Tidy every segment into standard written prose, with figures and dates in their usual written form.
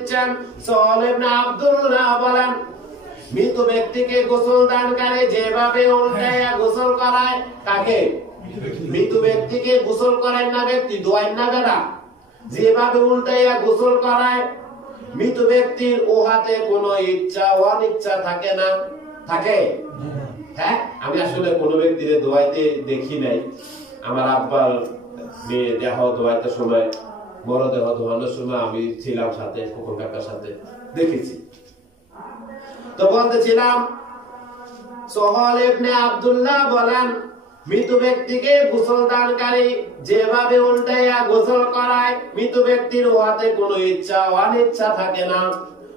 দিচ্ছেন। সাহেল ইবনে আব্দুল্লাহ বলেন, মৃত ব্যক্তিকে গোসল দানকারী যেভাবে উল্টাইয়া গোসল করায়, কাকে? মৃত ব্যক্তিকে গোসল করায় না ব্যক্তি, দোয়ায় না বেড়া, যেভাবে উল্টাইয়া গোসল করায়, মৃত ব্যক্তির ওহাতে কোনো ইচ্ছা অনিচ্ছা থাকে না, থাকে? হ্যাঁ, আমি আসলে কোনো ব্যক্তির দোয়াইতে দেখি নাই। আমার আব্বার মেয়ে দেহ দোয়াইতে সময়, বড় দেহ দোয়ানোর সময় আমি ছিলাম সাথে, খোকন কাকার সাথে দেখেছি। তো বলতেছিলাম, সাহেল ইবনে আব্দুল্লাহ বলেন, মৃত ব্যক্তিকে গোসল দানকারী যেভাবে উল্টাইয়া গোসল করায়, মৃত ব্যক্তির ওহাতে কোনো ইচ্ছা অনিচ্ছা থাকে না,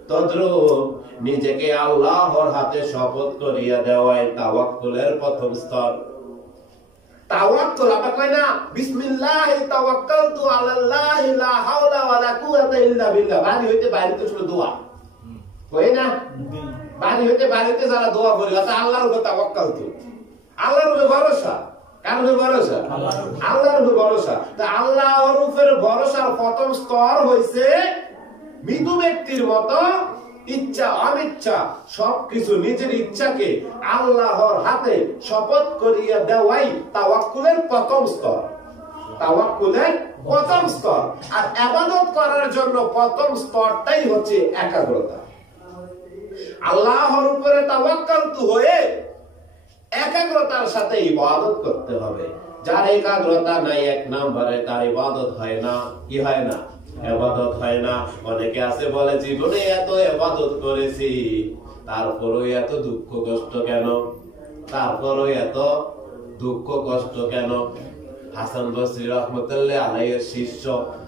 তদ্রূপ নিজেকে আল্লাহর হাতে শপথ করিয়া দেওয়াই তাওয়াক্কুলের প্রথম স্তর। তাওয়াক্কুল আমরা কই না, বিসমিল্লাহি তাওয়াক্কালতু আলাল্লাহি লা হাওলা ওয়ালা কুওয়াতা ইল্লা বিল্লাহ, বাড়ি হইতে বাইরে শুধু দোয়া কই না, বাড়ি হইতে বাইরে যারা দোয়া করে আছে আল্লাহর উপর তাওয়াক্কালতু, আল্লাহর উপর ভরসা। কার উপর ভরসা? আল্লাহর উপর ভরসা। তা আল্লাহর উপর ভরসার প্রথম স্তর হইছে মৃত ব্যক্তির মতো ইচ্ছা অনিচ্ছা সবকিছু নিজের ইচ্ছাকে আল্লাহর হাতে শপথ করিয়া দেওয়াই তাওয়াক্কুলের প্রথম স্তর। তাওয়াক্কুলের প্রথম স্তর। আর ইবাদত করার জন্য প্রথম স্তরটাই হচ্ছে একাগ্রতা। আল্লাহর উপরে তাওয়াক্কালতু হয়ে একাগ্রতার সাথে ইবাদত করতে হবে। যার একাগ্রতা নাই এক নম্বরে, তার ইবাদত হয় না। কি হয় না? ইবাদত হয় না। অনেকে আছে বলে জীবনে এত ইবাদত করেছি, তারপরেও এত দুঃখ কষ্ট কেন? তারপরেও এত দুঃখ কষ্ট কেন? হাসান বসরি রহমতুল্লাহ আলাইহির শিষ্য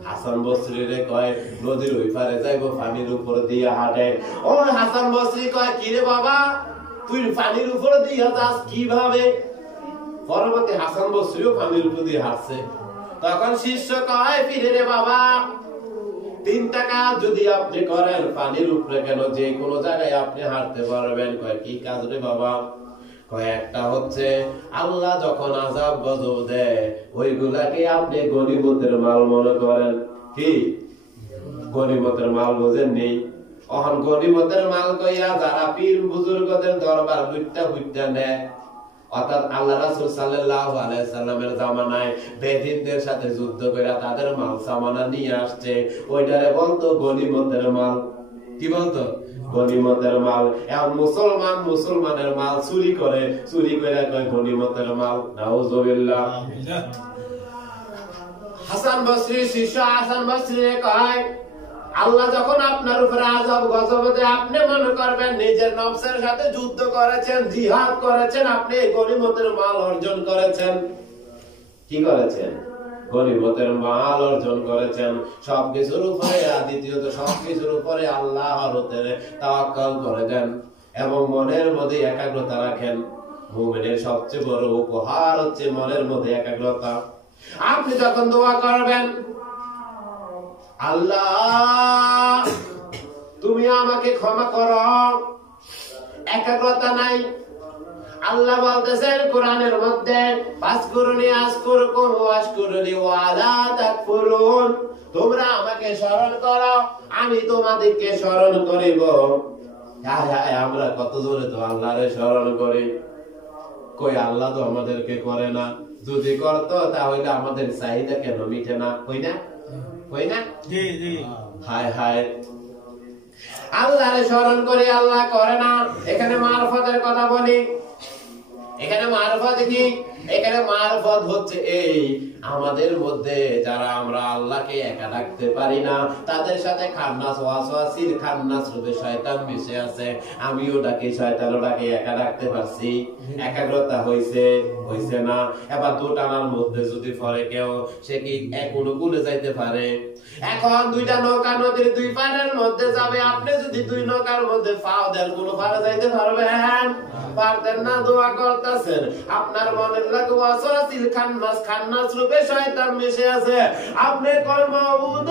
হাসান বসরিরে কয়, নদীর ওই পারে যাইবো, পানির উপর দিয়ে হাঁটে। ও হাসান বসরি কয়, কি রে বাবা, তুই পানির উপর দিয়ে যাস কিভাবে? পরবর্তী হাসান বসরিও পানির উপর দিয়ে হাঁটছে। তখন শিষ্য কয়, ফিরে রে বাবা, 3 টাকা যদি আপনি করেন পানির উপরে কেন, যে কোনো জায়গায় আপনি হাঁটতে পারবেন। কয়, কি কাজ রে বাবা? কয়, একটা হচ্ছে আল্লাহ যখন আযাব গজব দেয় ওইগুলাকে আপনি গনিমতের মাল মনে করেন। কি গনিমতের মাল বোঝেন নেই? অহন গনিমতের মাল কইয়া যারা পীর বুজুর্গদের দরবার বুইটা নেয়, অর্থাৎ আল্লাহ রাসূল সাল্লাল্লাহু আলাইহি সাল্লামের জামানায় বেদিনদের সাথে যুদ্ধ করে তাদের মাল সামানা নিয়ে আসছে, ওইটারে বলতো গনিমতের মাল। কি বলতো? গনিমতের মাল। এখন মুসলমানের মাল চুরি করে কয় গনিমতের মাল। নাউজুবিল্লাহ। হাসান বসরি শিষ্য হাসান বসরি কয়, আল্লাহ যখন আপনার উপরে আযাব গজব দেয়, আপনি মনে করবেন নিজের নফসের সাথে যুদ্ধ করেছেন, জিহাদ করেছেন, আপনি গনিমতের মাল অর্জন করেছেন। কি করেছেন? গনিমতের মাল অর্জন করেছেন। সবকিছুর উপরে, দ্বিতীয়ত সবকিছুর উপরে আল্লাহর উপরে তাওয়াক্কুল করে দেন এবং মনের মধ্যে একাগ্রতা রাখেন। মুমিনের সবচেয়ে বড় উপহার হচ্ছে মনের মধ্যে একাগ্রতা। আপনি যখন দোয়া করবেন, আল্লাহ তুমি আমাকে ক্ষমা করো, একাগ্রতা নাই। আল্লাহ বলতেছেন কোরআনের মধ্যে, ফাসকুরুনি আযকুরকুম ওয়াশকুরুলি ওয়ালা তাকফুরুন, তোমরা আমাকে স্মরণ করো, আমি তোমাদেরকে স্মরণ করিব। আমরা কত জোরে তো আল্লাহরে স্মরণ করি, কই আল্লাহ তো আমাদেরকে করে না। যদি করতো তাহলে আমাদের চাহিদা কেন মিটে না? কই না? কই না? জি জি। হায় হায়, আল্লাহরে স্মরণ করি, আল্লাহ করে না। এখানে মারফতের কথা বলি। এখানে মারফত কি? এখানে মারফত হচ্ছে এই, আমাদের মধ্যে যারা আমরা আল্লাহকে একা ডাকতে পারি না, তাদের সাথে খান্নাস ওয়াসওয়াসির খান্নাস রূপে শয়তান মিশে আছে। আমিও ডাকি, শয়তানও ডাকে, একা ডাকতে পারছি। একাগ্রতা হইছে না। এবার দুটানার মধ্যে যদি পড়ে কেউ, সে কি এক অনুকূলে যাইতে পারে? এখন দুইটা নৌকা নদীর দুই পারের মধ্যে যাবে, আপনি যদি দুই নৌকার মধ্যে পাও দেন, কোন পারে যাইতে পারবেন? পারতেন না। দোয়া করতেছেন, আপনার মনের লাগে ওয়াসওয়াসিল খান্নাস রূপে শয়তান মিশে আছে। আপনি কর্মবুদ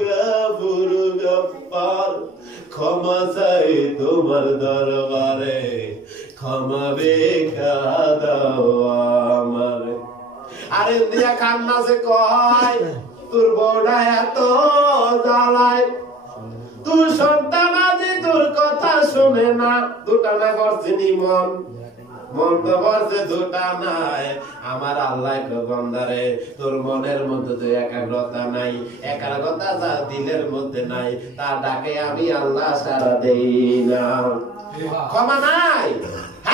গাফুর গাফফার, ক্ষমা চাই তোমার দরবারে, ক্ষমা ভিক্ষা দাও আমারে। আরে দিয়া খান্নাসে কয়, তোর বড়া এত জ্বালায়, তোর সন্তান আজি তোর কথা শুনে না। দুটা না করছে নি মন, মন তো করছে দুটা নাই। আমার আল্লাহ বান্দারে, তোর মনের মধ্যে তো একাগ্রতা নাই, একাগ্রতা যা দিলের মধ্যে নাই, তার ডাকে আমি আল্লাহ সাড়া দেই না। ক্ষমা নাই,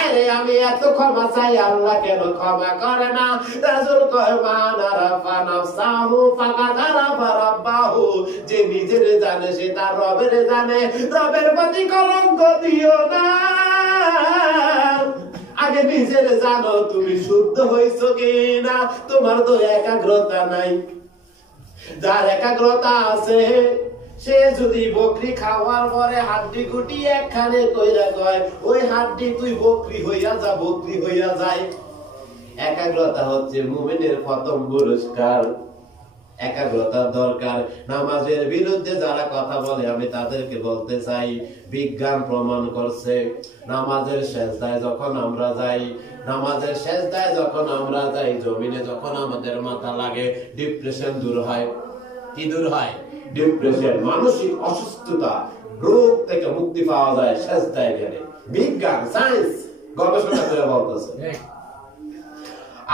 আরে আমি এত ক্ষমা চাই, আল্লাহ কেন ক্ষমা করে না? রাসূল কয় মান আরাফা নাফসাহু ফাকাদ আরাফা রাব্বাহু, যে নিজের জানে সে তার রবের জানে। রবের প্রতি কলঙ্ক দিও না, আগে নিজের জানো তুমি শুদ্ধ হইছো কিনা। তোমার তো একাগ্রতা নাই, যার একাগ্রতা আছে সে যদি বকরি খাওয়ার পরে হাড্ডি কুটি একখানে কইরা কয়, ওই হাড্ডি তুই বকরি হইয়া যা, বকরি হইয়া যায়। একাগ্রতা হচ্ছে মুমিনের প্রথম পুরস্কার। একাগ্রতার দরকার। নামাজের বিরুদ্ধে যারা কথা বলে আমি তাদেরকে বলতে চাই, বিজ্ঞান প্রমাণ করছে নামাজের সেজদায় যখন আমরা যাই, নামাজের সেজদায় যখন আমরা যাই, জমিনে যখন আমাদের মাথা লাগে, ডিপ্রেশন দূর হয়। কি দূর হয়? ডিপ্রেশন, মানসিক অসুস্থতা, রোগ থেকে মুক্তি পাওয়া যায় সেজদায় গেলে। বিজ্ঞান, সায়েন্স গবেষণা করে বলতেছে।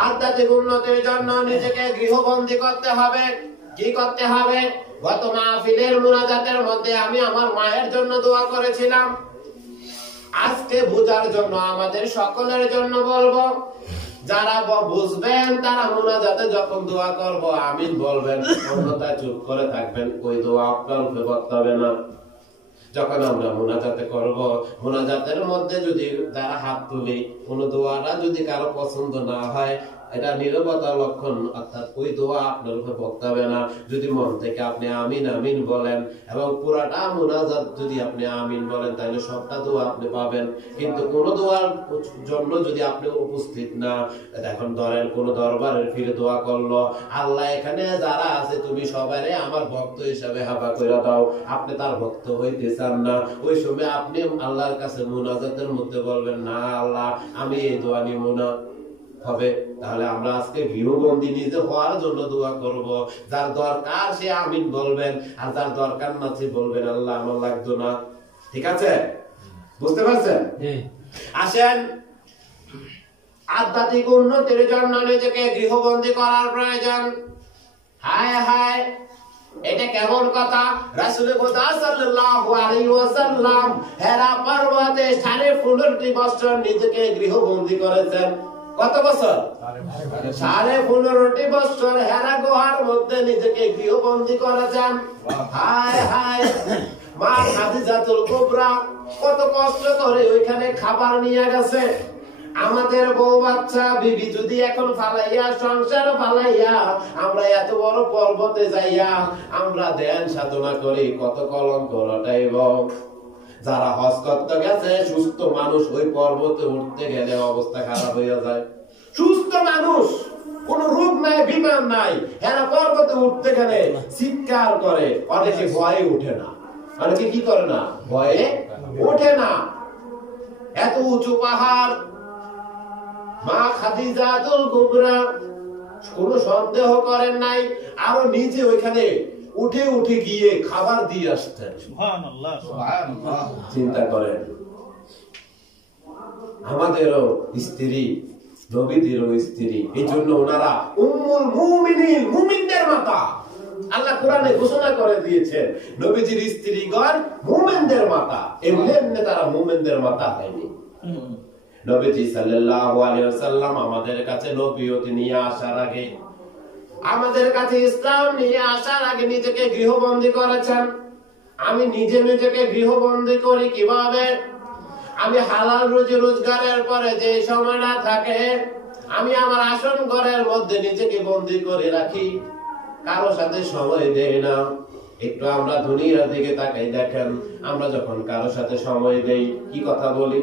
আধ্যাত্মিক উন্নতির জন্য নিজেকে গৃহবন্দী করতে হবে। কি করতে হবে? গত মাহফিলের মুনাজাতের মধ্যে আমি আমার মায়ের জন্য দোয়া করেছিলাম। আজকে বুঝার জন্য আমাদের সকলের জন্য বলবো, যারা বুঝবেন তারা মুনাজাতে যখন দোয়া করব আমিন বলবেন, অন্যথায় চুপ করে থাকবেন। ওই দোয়া আপনার উপরে করতে হবে না। যখন আমরা মুনাজাতে করব, মুনাজাতের মধ্যে যদি যারা হাত তুলি, কোন দোয়াটা যদি কারো পছন্দ না হয়, এটা নীরবতার লক্ষণ, অর্থাৎ ওই দোয়া আপনার উপর পড়তে হবে না। যদি মন থেকে আপনি আমিন আমিন বলেন এবং পুরাটা মুনাজাত যদি আপনি আমিন বলেন, তাহলে সবটা দোয়া আপনি পাবেন। কিন্তু কোন দোয়ার জন্য যদি আপনি উপস্থিত না, এখন ধরেন কোন দরবারের ফিরে দোয়া করলো, আল্লাহ এখানে যারা আছে তুমি সবারে আমার ভক্ত হিসাবে হাবা করে দাও, আপনি তার ভক্ত হইতে চান না, ওই সময় আপনি আল্লাহর কাছে মুনাজাতের মধ্যে বলবেন, না আল্লাহ আমি এই দোয়া নিব না হবে। তাহলে আমরা আজকে গৃহবন্দী নিজে হওয়ার জন্য দোয়া করব। যার দরকার সে আমিন বলবেন, আর যার দরকার না সে বলবেন আল্লাহ আমার লাগতো না। ঠিক আছে? বুঝতে পারছেন? আসেন, আধ্যাত্মিক উন্নতির জন্য নিজেকে গৃহবন্দী করার প্রয়োজন। হায় হায়, এটা কেমন কথা? রাসূল খোদা সাল্লাল্লাহু আলাইহি ওয়াসাল্লাম হেরা পর্বতে 15.5 বছর নিজেকে গৃহবন্দী করেছেন। কত বছর? 15.5 বছর হেরা গুহার মধ্যে নিজেকে গৃহবন্দী করেছেন। হায় হায়, মা খাদিজাতুল কুবরা কত কষ্ট করে ওইখানে খাবার নিয়ে গেছে। আমাদের বউ বাচ্চা বিবি যদি এখন ফালাইয়া, সংসার ফালাইয়া আমরা এত বড় পর্বতে যাইয়া আমরা ধ্যান সাধনা করি, কত কলঙ্ক রটাইব। যারা হজ করতে গেছে সুস্থ মানুষ, ওই পর্বতে উঠতে গেলে অবস্থা খারাপ হইয়া যায়। সুস্থ মানুষ, কোন রোগ নাই, বিমান নাই, এরা পর্বতে উঠতে গেলে চিৎকার করে। অনেকে ভয়ে উঠে না, অনেকে কি করে না, ভয়ে ওঠে না। এত উঁচু পাহাড়, মা খাদিজাতুল কুবরা কোন সন্দেহ করেন নাই, আরো নিজে ওইখানে উঠে উঠে গিয়ে খাবার দিয়ে আসতেন। সুবহানাল্লাহ, সুবহানাল্লাহ। চিন্তা করেন, আমাদেরও স্ত্রী, নবীদেরও স্ত্রী, এই জন্য ওনারা উম্মুল মুমিনিন, মুমিনদের মাতা। আল্লাহ কোরআনে ঘোষণা করে দিয়েছেন নবীজির স্ত্রীগণ মুমিনদের মাতা। এমনি এমনি তারা মুমিনদের মাতা হয়নি। নবীজি সাল্লাল্লাহু আলাইহি ওয়াসাল্লাম আমাদের কাছে নবুয়ত নিয়ে আসার আগে, আমাদের কাছে ইসলাম নিয়ে আসার আগে নিজেকে গৃহবন্দী করেছেন। আমি নিজে নিজেকে গৃহবন্দী করি কিভাবে? আমি হালাল রুজি রোজগারের পরে যে সময়টা থাকে, আমি আমার আসন ঘরের মধ্যে নিজেকে বন্দী করে রাখি, কারো সাথে সময় দেই না। একটু আমরা দুনিয়ার দিকে তাকাই, দেখেন আমরা যখন কারো সাথে সময় দেই কি কথা বলি,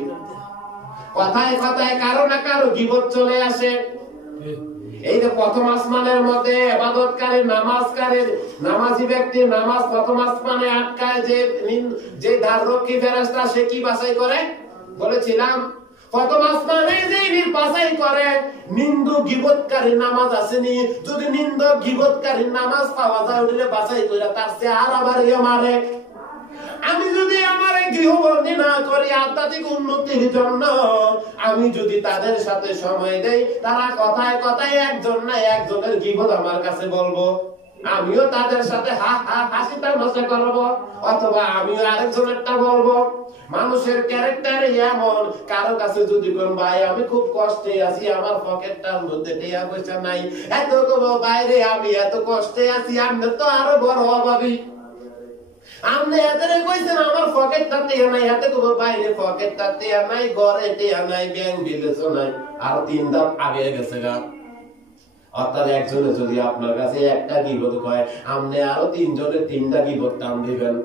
কথায় কথায় কারো না কারো গীবত চলে আসে। এই যে প্রথম আসমানের মধ্যে ইবাদতকারী, নামাজি ব্যক্তির নামাজ প্রথম আসমানে আটকায়, যে ধাররক্ষী ফেরেশতা সে কি বাছাই করে বলেছিলাম, প্রথম আসমানে যিনি বাছাই করে নিন্দুক গীবতকারী নামাজ আসেনি, যদি নিন্দুক গীবতকারী নামাজ পাওয়া যায় ওটা বাছাই করে তার চেয়ে আর আবার মারে। আমি যদি আমার গৃহবন্দী না করি আধ্যাত্মিক উন্নতির জন্য, আমি যদি তাদের সাথে সময় দেই, তারা কথায় কথায় একজন না একজনের গীবত আমার কাছে বলবো, আমিও তাদের সাথে হাসি তামাশা করবো, অথবা আমিও আরেকজনেরটা বলবো। মানুষের ক্যারেক্টার এমন, কারো কাছে যদি কোন ভাই আমি খুব কষ্টে আছি, আমার পকেটটার মধ্যে টাকা পয়সা নাই, এত বাইরে আমি এত কষ্টে আছি, আমি তো আরো বড় অভাবী। আপনি এদের কইছেন আমার পকেটটা টিয়া নাই, হাতে কোনো বাইরে পকেটটা টিয়া নাই, ঘরে টিয়া নাই, ব্যাংক ব্যালেন্সও নাই, আর 3 ধাপ আগে গেছে গা। অর্থাৎ একজনে যদি আপনার কাছে একটা গীবত কয়, আপনি আরো 3 জনের 3টা গীবত টান দিবেন।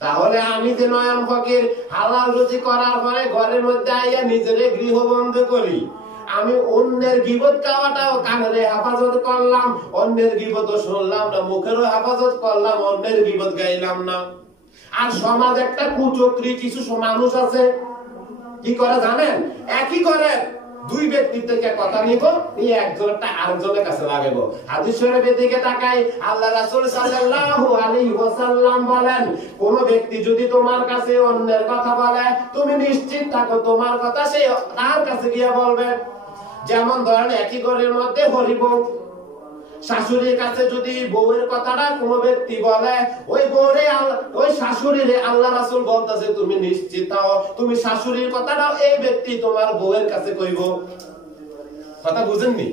তাহলে আমি যে নয়ন ফকির হালাল রুজি করার পরে ঘরের মধ্যে আইয়া নিজের গৃহবন্ধ করি, আমি অন্যের গীবত খাওয়াটাও কানের হেফাজত করলাম, অন্যের গীবত শুনলাম না, মুখেরও হেফাজত করলাম, অন্যের গীবত গাইলাম না। আর সমাজ একটা কুচক্রী কিছু মানুষ আছে, কি করে জানেন? একই করে 2 ব্যক্তির থেকে কথা নিব, এই একজনটা আরেকজনের কাছে লাগাবো। হাদিস শরীফের দিকে তাকাই, আল্লাহ রাসূল সাল্লাল্লাহু আলাইহি ওয়াসাল্লাম বলেন, কোন ব্যক্তি যদি তোমার কাছে অন্যের কথা বলে, তুমি নিশ্চিত থাকো তোমার কথা সে তার কাছে গিয়ে বলবে। যেমন ধরেন একই ঘরের মধ্যে হরিবউ, শাশুড়ির কাছে যদি বউয়ের কথাটা কোন ব্যক্তি বলে, ওই বউরে ওই শাশুড়িরে আল্লাহ রাসূল বলতেছে তুমি নিশ্চিত হও, তুমি শাশুড়ির কথাটাও এই ব্যক্তি তোমার বউয়ের কাছে কইব। কথা বুঝেননি?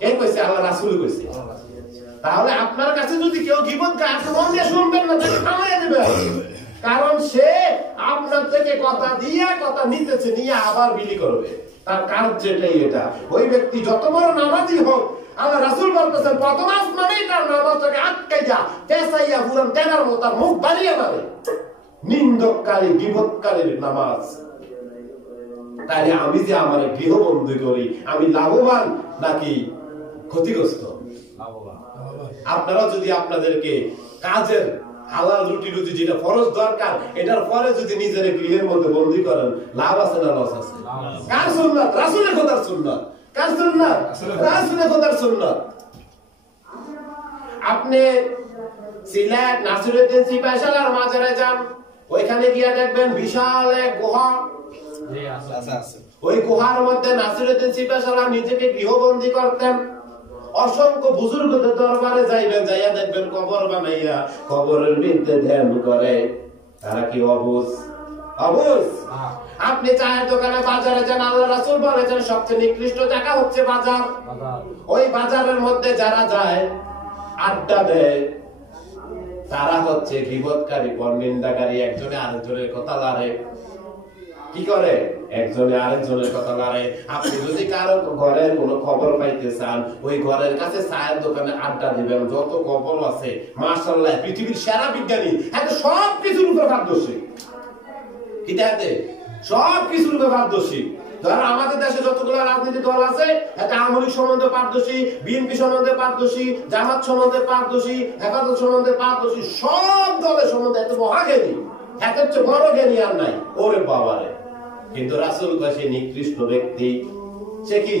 কে কইছে? আল্লাহ রাসূল কইছে। তাহলে আপনার কাছে যদি কেউ গীবত গায়, মন দিয়ে শুনবেন না, তাকে থামাইয়া দিবেন, কারণ সে আপনার থেকে কথা দিয়ে কথা নিতেছে, নিয়ে আবার বিলি করবে। তার কাজ যেটাই এটা। ওই ব্যক্তি যত বড় নামাজি হোক, আল্লাহ রাসূল বলতেছেন প্রথম আসমানেই তার নামাজটাকে আটকাইয়া পেছাইয়া পুরান তেনার মতো তার মুখ বাড়িয়ে মারে। নিন্দককারী গীবতকারীর নামাজ। তাই আমি যে আমার গৃহবন্দী করি, আমি লাভবান নাকি ক্ষতিগ্রস্ত? আপনারা যদি আপনাদেরকে কাজের হালাল রুটি রুজি যেটা ফরজ দরকার, এটার পরে যদি নিজের গৃহের মধ্যে বন্দী করেন, লাভ আছে না লস আছে? কার সুন্নাত? রাসূলের কথার সুন্নাত। কার সুন্নাত? রাসূলের কথার সুন্নাত। আপনি সিলেট নাসিরউদ্দিন সিপাহীশালার মাজারে যান, ওইখানে গিয়ে দেখবেন বিশাল এক গুহা। ওই গুহার মধ্যে নাসিরউদ্দিন সিপাহীশালা নিজেকে গৃহবন্দী করতেন। অসংখ্য বুজুর্গদের দরবারে যাইবেন, যাইয়া দেখবেন কবর বানাইয়া কবরের মধ্যে ধ্যান করে। তারা কি অবুঝ? অবুঝ? আপনি চায়ের দোকানে বাজারে যান, আল্লাহ রাসূল বলেছেন সবচেয়ে নিকৃষ্ট জায়গা হচ্ছে বাজার। ওই বাজারের মধ্যে যারা যায় আড্ডা দেয়, তারা হচ্ছে গীবতকারী, পরনিন্দাকারী, একজনে আরেকজনের কথা লারে। কি করে? একজনে আরেকজনের কথা লারে। আপনি যদি কারো ঘরের কোনো খবর পাইতে চান, ওই ঘরের কাছে চায়ের দোকানে আড্ডা দিবেন, যত খবর আছে মাশাআল্লাহ পৃথিবীর সেরা বিজ্ঞানী এত সব কিছুর উপর পারদর্শী। কি দেখতে? সব কিছুর উপর পারদর্শী। ধরেন আমাদের দেশে যতগুলো রাজনীতি দল আছে, এতে আওয়ামী লীগ সম্বন্ধে পারদর্শী, বিএনপি সম্বন্ধে পারদর্শী, জামাত সম্বন্ধে পারদর্শী, হেফাজত সম্বন্ধে পারদর্শী, সব দলের সম্বন্ধে এত মহাজ্ঞানী, এত হচ্ছে বড় জ্ঞানী আর নাই। ওরে বাবারে! কিন্তু রাসূল কয় সে নিকৃষ্ট ব্যক্তি। সে কি?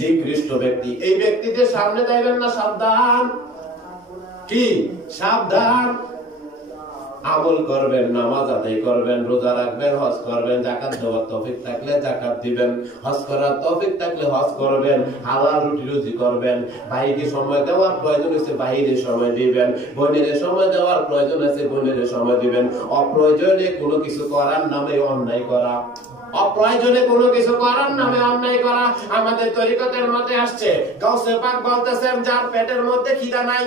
নিকৃষ্ট ব্যক্তি। এই ব্যক্তিদের সামনে যাইবেন না, সাবধান। কি? সাবধান। আমল করবেন, নামাজ আদায় করবেন, রোজা রাখবেন, হজ করবেন, যাকাত দেওয়ার তৌফিক থাকলে যাকাত দিবেন, হজ করার তৌফিক থাকলে হজ করবেন, হালাল রুটি রুজি করবেন, ভাইকে সময় দেওয়ার প্রয়োজন আছে ভাইয়ের সময় দিবেন, বোনের সময় দেওয়ার প্রয়োজন আছে বোনের সময় দিবেন। অপ্রয়োজনে কোনো কিছু করার নামে অন্যায় করা, অপ্রয়োজনে কোনো কিছু করার নামে অন্যায় করা আমাদের তরিকতের মধ্যে আসছে। গাউসে পাক বলতেছেন যার পেটের মধ্যে খিদা নাই,